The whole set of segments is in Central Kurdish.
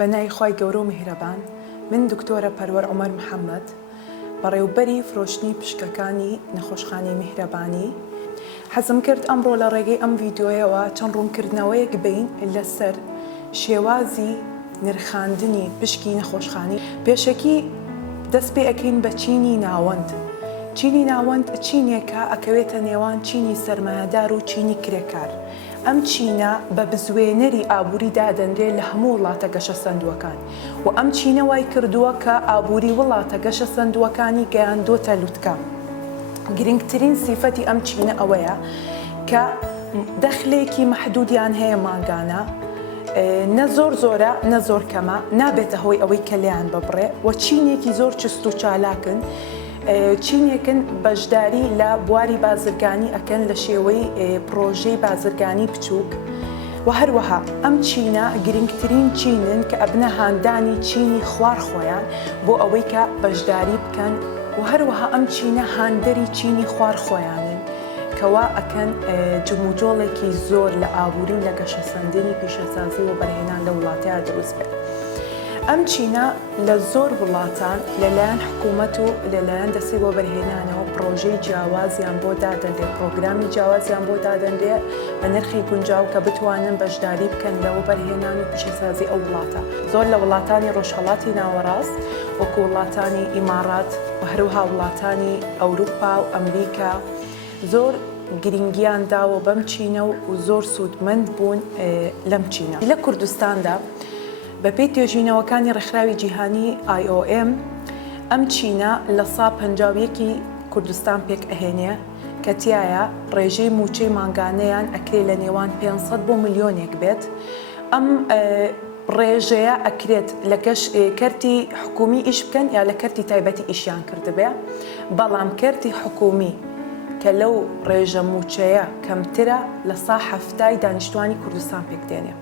بەنای خی گەورە و میهرەبان من دکتۆرە پەروەر عومەر محەممەد بەڕێوبەری فرۆشتنی پشکەکانی نەخۆشخانەی میهرەبانی حەزم کرد ئەمڕۆ لە ڕێگەی ئەم ڤیددیۆیەوە چەند ڕوونکردنەوەیەک بین لەسەر شێوازی نرخاندنی پشکی نەخۆشخانی. پێشەکی دەست پێ ئەەکەین بە چینی ناوەند. چینی ناوەند چینێکە ئەکەوێتە نێوان چینی سەرمایهدار و چینی کرێکار. ئەم چینە بە بزوێنەری ئابووری دادەنرێت لە هەموو وڵاتە گەشە سندووەکان و ئەم چینە وای کردووە کە ئابووری وڵاتە گەشە سندووەکانی گەیاندۆتە لووتکە. گرنگترین سیفەتی ئەم چینە ئەوەیە کە دەخلێکی مەحدودیان هەیە ماگانە، نە زۆر زۆرە نە زۆر کەمە، نابێتە هۆی ئەوەی کە لیان ببڕێ و چینێکی زۆر چست و چالاکن. چینێکن بەشداری لە بواری بازرگانی ئەکەن لە شێوەی پڕۆژەی بازرگانی بچووک و هەروەها ئەم چینە گرنگترین چینن کە ئەبنە هاندانی چینی خوار خۆیان بۆ ئەوەی کە بەشداری بکەن و هەروەها ئەم چینە هاندەری چینی خوار خۆیانن کەوا ئەکەن جموجۆڵێکی زۆر لە ئابوورین لە گەشەسەندنی پیشەسازی و بەرهێنان لە وڵاتەیە دروست بێت. ئەم چینە لە زۆر وڵاتان لەلایەن حکوومەت و لەلایەن دەستی وەبەرهێنانەوە پڕۆژەی جیاوازیان بۆ دادەنرێ، پرۆگرامی جیاوازیان بۆ دادەنرێ بە نرخی گونجاو کە بتوانن بەشداری بکەن لە وەبەرهێنان و پیشەسازی ئەو وڵاتە. زۆر لە وڵاتانی ڕۆژهەڵاتی ناوەڕاست وەکو وڵاتانی ئیمارات و هەروەها وڵاتانی ئەوروپا و ئەمریکا زۆر گرنگیان داوە بەم چینە و زۆر سوودمەند بوون لەم چینە. لە کوردستاندا بەپێی توێژینەوەکانی ڕێکخراوی جیهانی IOM ئەم چینە لە ساڵ 51 کوردستان پێک ئەهێنێ کە تایە ڕێژەی موچەی ماگانەیان ئەکرێت لە نێوان 500 بۆ ملیۆنێک بێت. ئەم ڕێژەیە ئەکرێت لە کەرتی حکومی ئیش بکەن یا لە کەرتی تایبەتی ئیشیان کردبێ، بەڵام کەرتی حکومی کە لەو ڕێژە موچەیە کەمترە لە ساڵ 70 دانیشتوانی کوردستان پێک دێنێ.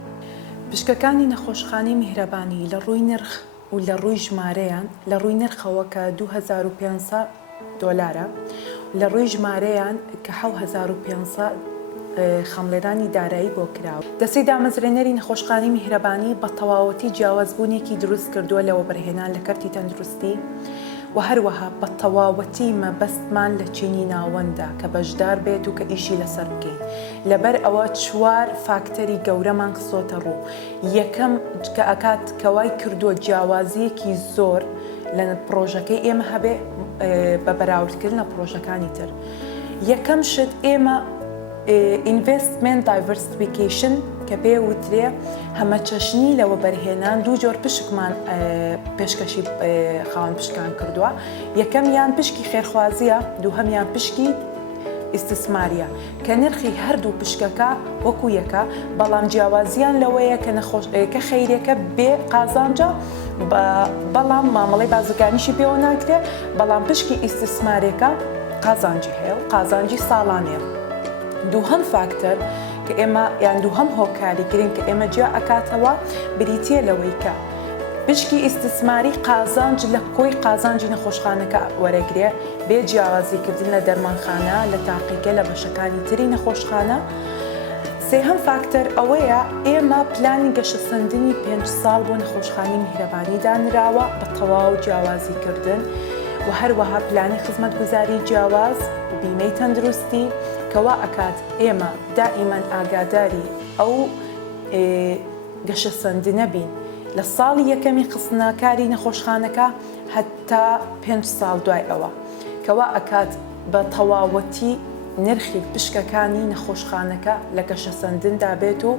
پشکەکانی نەخۆشخانەی میهرەبانی لە ڕووی نرخ و لە ڕووی ژمارەیان لە ڕووی نرخەوە کە 2500 دۆلارە، لە ڕووی ژمارەیان کە 7500 خەملێرانی دارایی بۆ کراوە. دەستی دامەزرێنەری نەخۆشخانەی میهرەبانی بە تەواوەتی جیاوازبوونێکی دروست کردووە لە وەبەرهێنان لە کەرتی تەندروستی و هەروەها بە تەواوەتی مەبەستمان لە چینی ناوەندە کە بەشدار بێت و کە ئیشی لەسەر بکەین. لەبەر ئەوە 4 فاکتەری گەورەمان قسۆتە ڕوو. یەکەم کە ئەکات کەوای کردووە جیاوازیەکی زۆر لە پڕۆژەکەی ئێمە هەبێ بە بەراوردکردن لە پڕۆژەکانی تر. یەکەم شت ئێمە investment diversification کە پێ وترێ هەمە چەشنی لە وەبەرهێنان دوو جۆر پشکمان پێشکەشی خاوەن پشکان کردووە. یەکەمیان پشکی خێرخوازیە، دووهەمیان پشکی ئیستثماریە کە نرخی هەردوو پشکەکە وەکو یەکە، بەڵام جیاوازیان لەوەیە کە خەیرێکە بێ قازانجە بەڵام مامەڵەی بازرگانیشی پێوە ناکرێ، بەڵام پشکی ئیستثمارێکە قازانجی هەیە و قازانجی ساڵانەیە. دووهەم فاکتەر کە ئێمە یان دووهەم هۆکاری گرنگ کە ئێمە جیا ئەکاتەوە بریتیە لەوەی کە پشکی ئیستثماری قازانج لە کۆی قازانجی نەخۆشخانەکە وەرەگرێ بێ جیاوازیکردن لە دەرمانخانە، لە تاقیگە، لە بەشەکانی تری نەخۆشخانە. سێهەم فاکتەر ئەوەیە ئێمە پلانی گەشەسەندنی 5 ساڵ بۆ نەخۆشخانەی میهرەبانی دانراوە بە تەواو جیاوازیکردن و هەروەها پلانی خزمەتگوزاری جیاواز و بیمەی تەندروستی کەوا ئەکات ئێمە دائیمەن ئاگاداری ئەو گەشەسەندنە بین لە ساڵی یەکەمی خستنەکاری نەخۆشخانەکە هەتا 5 ساڵ دوای ئەوە کەوا ئەکات بە تەواوەتی نرخی پشکەکانی نەخۆشخانەکە لە گەشەسەندندا بێت و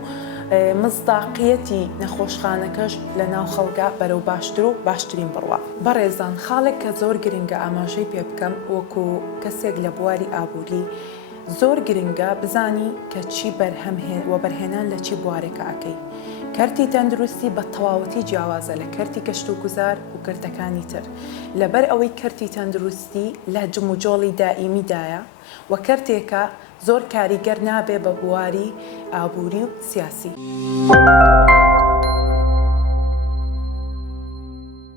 مزداقیەتی نەخۆشخانەکەش لە ناو خەڵکە بەرەو باشتر و باشترین بڕوە. بەڕێزان، خاڵێک کە زۆر گرنگە ئاماژەی پێ بکەم وەکو کەسێک لە بواری ئابووری زۆر گرنگە بزانی کە چی وەبەرهێنان لە چی بوارێکە ئەکەی. کەرتی تەندروستی بە تەواوەتی جیاوازە لە کەرتی کەشت و گوزار و کردەکانی تر. لەبەر ئەوەی کەرتی تەندروستی لە جموجۆڵی دائیمیدایە و کەرتێکە زۆر کاریگەر نابێ بە بواری ئابووری و سیاسی.